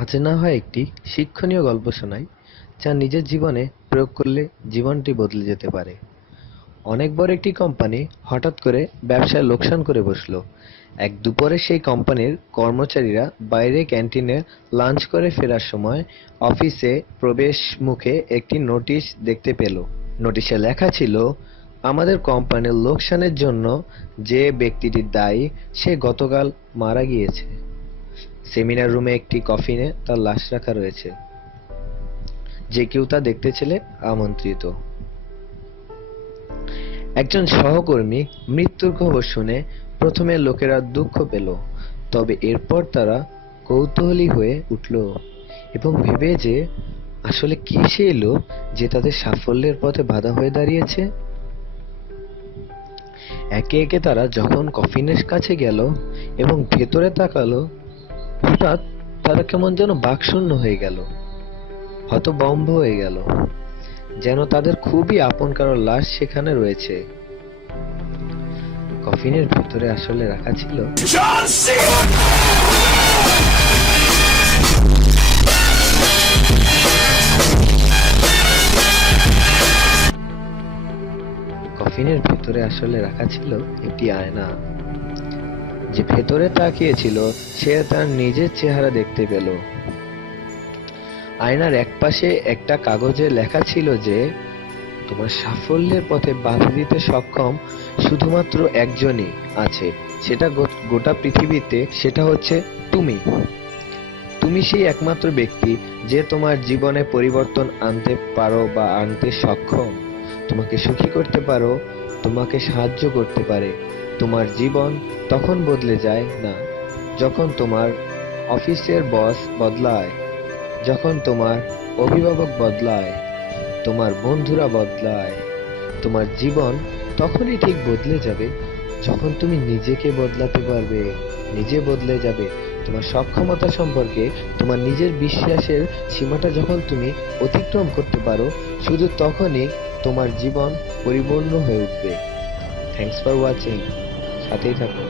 আজ না হয় একটি শিক্ষণীয় গল্প শোনাই, যা নিজের জীবনে প্রয়োগ করলে জীবনটি বদলে যেতে পারে। অনেক বড় একটি কোম্পানি হঠাৎ করে ব্যবসায় লোকসান করে বসলো। এক দুপুরে সেই কোম্পানির কর্মচারীরা বাইরে ক্যান্টিনে লাঞ্চ করে ফেরার সময় অফিসে প্রবেশ মুখে একটি নোটিশ দেখতে পেল। নোটিশে লেখা ছিল, আমাদের কোম্পানির লোকসানের জন্য যে ব্যক্তিটি দায়ী সে গতকাল মারা গিয়েছে। সেমিনার রুমে একটি কফিনে তার লাশ রাখা রয়েছে। যে কেউ তা দেখতে ছেলে আমন্ত্রিত। একজন সহকর্মী মৃত্যুর খবর শুনে প্রথমে লোকেরা দুঃখ পেল, তবে এরপর তারা কৌতূহলী হয়ে উঠল এবং ভেবে যে আসলে কি সেই লোক যে তাদের সাফল্যের পথে বাধা হয়ে দাঁড়িয়েছে। একে একে তারা যখন কফিনের কাছে গেল এবং ভেতরে তাকালো, হঠাৎ তারা কেমন যেন বাকশূন্য হয়ে গেল, হতভম্ব হয়ে গেল, যেন তাদের খুবই আপন কারো লাশ সেখানে রয়েছে। কফিনের ভেতরে আসলে রাখা ছিল একটি আয়না। যে ভেতরে তাকিয়েছিল সে তার নিজের চেহারা দেখতে পেল। আয়নার একপাশে একটা কাগজে লেখা ছিল যে তোমার সাফল্যের পথে বাধা দিতে সক্ষম শুধুমাত্র একজনই আছে, সেটা গোটা পৃথিবীতে, সেটা হচ্ছে তুমি। তুমি সেই একমাত্র ব্যক্তি যে তোমার জীবনে পরিবর্তন আনতে পারো বা আনতে সক্ষম। তোমাকে সুখী করতে পারো, তোমাকে সাহায্য করতে পারে। তোমার জীবন তখন বদলে যায় না যখন তোমার অফিসের বস বদলায়, যখন তোমার অভিভাবক বদলায়, তোমার বন্ধুরা বদলায়। তোমার জীবন তখনই ঠিক বদলে যাবে যখন তুমি নিজেকে বদলাতে পারবে, নিজে বদলে যাবে। তোমার সক্ষমতা সম্পর্কে তোমার নিজের বিশ্বাসের সীমাটা যখন তুমি অতিক্রম করতে পারো, শুধু তখনই তোমার জীবন পরিপূর্ণ হয়ে উঠবে। Thanks for watching. সাথেই থাকো।